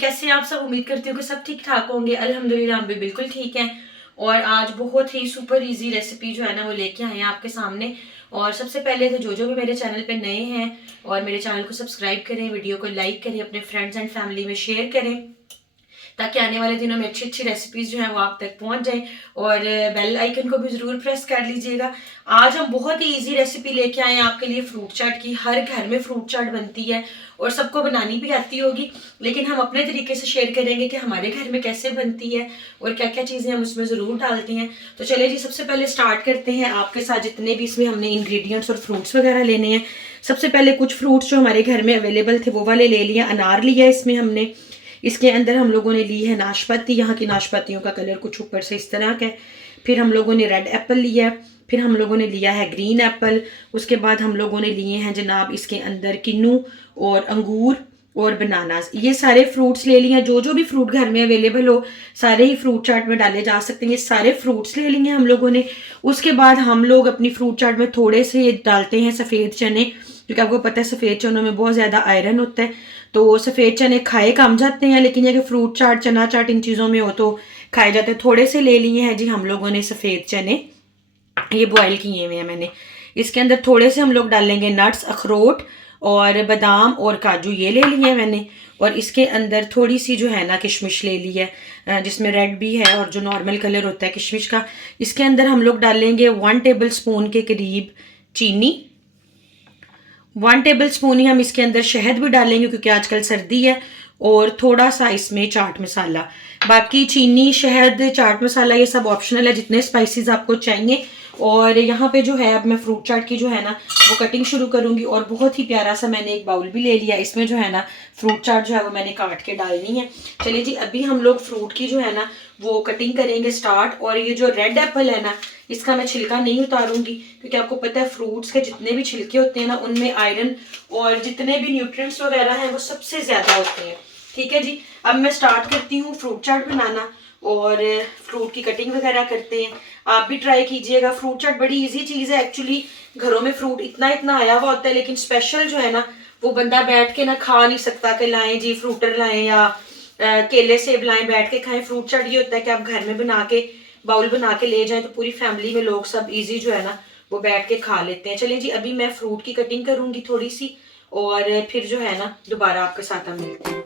कैसे हैं आप सब? उम्मीद करती हूँ कि सब ठीक ठाक होंगे। अल्हम्दुलिल्लाह हम भी बिल्कुल ठीक हैं। और आज बहुत ही सुपर इजी रेसिपी जो है ना वो लेके आए हैं आपके सामने। और सबसे पहले तो जो भी मेरे चैनल पे नए हैं और मेरे चैनल को सब्सक्राइब करें, वीडियो को लाइक करें, अपने फ्रेंड्स एंड फैमिली में शेयर करें ताकि आने वाले दिनों में अच्छी अच्छी रेसिपीज जो है वो आप तक पहुंच जाएं। और बेल आइकन को भी जरूर प्रेस कर लीजिएगा। आज हम बहुत ही इजी रेसिपी लेके आए हैं आपके लिए फ्रूट चाट की। हर घर में फ्रूट चाट बनती है और सबको बनानी भी आती होगी, लेकिन हम अपने तरीके से शेयर करेंगे कि हमारे घर में कैसे बनती है और क्या क्या चीज़ें हम उसमें ज़रूर डालते हैं। तो चलिए जी, सबसे पहले स्टार्ट करते हैं आपके साथ जितने भी इसमें हमने इंग्रेडिएंट्स और फ्रूट्स वगैरह लेने हैं। सबसे पहले कुछ फ्रूट्स जो हमारे घर में अवेलेबल थे वो वाले ले लिए। अनार लिया इसमें हमने। इसके अंदर हम लोगों ने ली है नाशपाती। यहाँ की नाशपातियों का कलर कुछ ऊपर से इस तरह का है। फिर हम लोगों ने रेड एप्पल लिया है। फिर हम लोगों ने लिया है ग्रीन एप्पल। उसके बाद हम लोगों ने लिए हैं जनाब इसके अंदर किन्नू और अंगूर और बनानास। ये सारे फ्रूट्स ले लिए हैं। जो भी फ्रूट घर में अवेलेबल हो सारे ही फ्रूट चाट में डाले जा सकते हैं। ये सारे फ्रूट्स ले लिए हम लोगों ने। उसके बाद हम लोग अपनी फ्रूट चाट में थोड़े से डालते हैं सफ़ेद चने, क्योंकि आपको पता है सफ़ेद चनों में बहुत ज़्यादा आयरन होता है। तो सफ़ेद चने खाए कम जाते हैं, लेकिन ये कि फ्रूट चाट, चना चाट इन चीज़ों में हो तो खाए जाते हैं। थोड़े से ले लिए हैं जी हम लोगों ने सफ़ेद चने, ये बॉयल किए हुए हैं मैंने। इसके अंदर थोड़े से हम लोग डालेंगे नट्स, अखरोट और बादाम और काजू, ये ले लिए हैं मैंने। और इसके अंदर थोड़ी सी जो है ना किशमिश ले ली है, जिसमें रेड भी है और जो नॉर्मल कलर होता है किशमिश का। इसके अंदर हम लोग डालेंगे 1 टेबल स्पून के करीब चीनी। 1 टेबल स्पून ही हम इसके अंदर शहद भी डालेंगे क्योंकि आजकल सर्दी है। और थोड़ा सा इसमें चाट मसाला। बाकी चीनी, शहद, चाट मसाला ये सब ऑप्शनल है, जितने स्पाइसेस आपको चाहिए। और यहाँ पे जो है अब मैं फ्रूट चाट की जो है ना वो कटिंग शुरू करूँगी। और बहुत ही प्यारा सा मैंने एक बाउल भी ले लिया। इसमें जो है ना फ्रूट चाट जो है वो मैंने काट के डालनी है। चलिए जी, अभी हम लोग फ्रूट की जो है ना वो कटिंग करेंगे स्टार्ट। और ये जो रेड एप्पल है ना इसका मैं छिलका नहीं उतारूंगी, क्योंकि आपको पता है फ्रूट्स के जितने भी छिलके होते हैं ना उनमें आयरन और जितने भी न्यूट्रिएंट्स वगैरह हैं वो सबसे ज़्यादा होते हैं। ठीक है जी, अब मैं स्टार्ट करती हूँ फ्रूट चाट बनाना और फ्रूट की कटिंग वगैरह करते हैं। आप भी ट्राई कीजिएगा। फ्रूट चाट बड़ी इजी चीज़ है एक्चुअली। घरों में फ्रूट इतना इतना आया हुआ होता है, लेकिन स्पेशल जो है ना वो बंदा बैठ के ना खा नहीं सकता कि लाएं जी फ्रूटर लाएं या केले सेब लाएं बैठ के खाएं। फ्रूट चाट ये होता है कि आप घर में बना के बाउल बना के ले जाएं तो पूरी फैमिली में लोग सब इजी जो है ना वो बैठ के खा लेते हैं। चलिए जी, अभी मैं फ्रूट की कटिंग करूंगी थोड़ी सी और फिर जो है ना दोबारा आपके साथ हम मिलते हैं।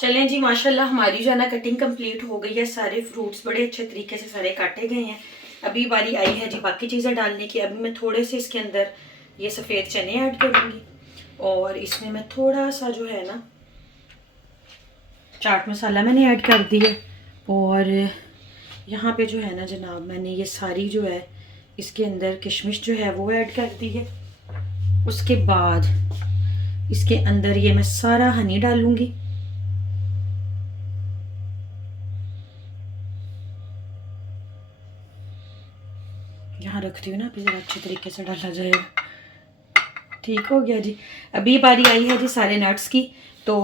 चलें जी, माशाल्लाह हमारी जो है ना कटिंग कंप्लीट हो गई है। सारे फ्रूट्स बड़े अच्छे तरीके से सारे काटे गए हैं। अभी बारी आई है जी बाकी चीज़ें डालने की। अभी मैं थोड़े से इसके अंदर ये सफ़ेद चने ऐड करूँगी और इसमें मैं थोड़ा सा जो है ना चाट मसाला मैंने ऐड कर दिया। और यहाँ पे जो है ना जनाब मैंने ये सारी जो है इसके अंदर किशमिश जो है वो ऐड कर दी है। उसके बाद इसके अंदर ये मैं सारा हनी डालूँगी। यहाँ रखती हूँ ना, फिर अच्छे तरीके से डाला जाएगा। ठीक हो गया जी। अभी बारी आई है जी सारे नट्स की। तो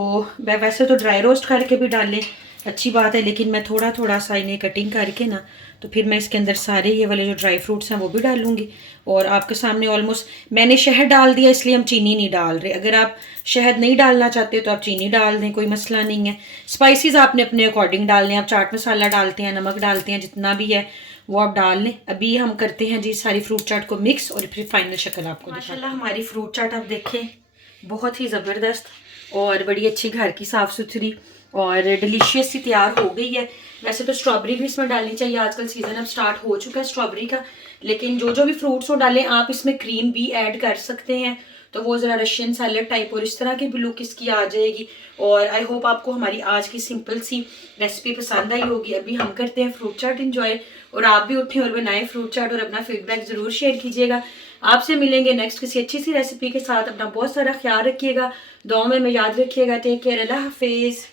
वैसे तो ड्राई रोस्ट करके भी डाल लें अच्छी बात है, लेकिन मैं थोड़ा थोड़ा सा इन्हें कटिंग करके ना तो फिर मैं इसके अंदर सारे ये वाले जो ड्राई फ्रूट्स हैं वो भी डालूंगी। और आपके सामने ऑलमोस्ट मैंने शहद डाल दिया, इसलिए हम चीनी नहीं डाल रहे। अगर आप शहद नहीं डालना चाहते तो आप चीनी डाल दें, कोई मसला नहीं है। स्पाइसेस आपने अपने अकॉर्डिंग डालने हैं। आप चाट मसाला डालते हैं, नमक डालते हैं, जितना भी है वो आप डाल लें। अभी हम करते हैं जी सारी फ्रूट चाट को मिक्स और फिर फाइनल शक्ल आपको। माशाल्लाह हमारी फ्रूट चाट आप देखें बहुत ही ज़बरदस्त और बड़ी अच्छी घर की साफ़ सुथरी और डिलीशियस सी तैयार हो गई है। वैसे तो स्ट्रॉबेरी भी इसमें डालनी चाहिए, आजकल सीज़न अब स्टार्ट हो चुका है स्ट्रॉबेरी का, लेकिन जो भी फ्रूट्स हो डालें आप इसमें क्रीम भी ऐड कर सकते हैं। तो वो ज़रा रशियन सैलेड टाइप और इस तरह की भी लुक इसकी आ जाएगी। और आई होप आपको हमारी आज की सिंपल सी रेसिपी पसंद आई होगी। अभी हम करते हैं फ्रूट चाट इंजॉय, और आप भी उठें और बनाएं फ्रूट चाट और अपना फीडबैक ज़रूर शेयर कीजिएगा। आपसे मिलेंगे नेक्स्ट किसी अच्छी सी रेसिपी के साथ। अपना बहुत सारा ख्याल रखिएगा, दुआ में याद रखिएगा। टेक केयर, अल्लाह हाफिज़।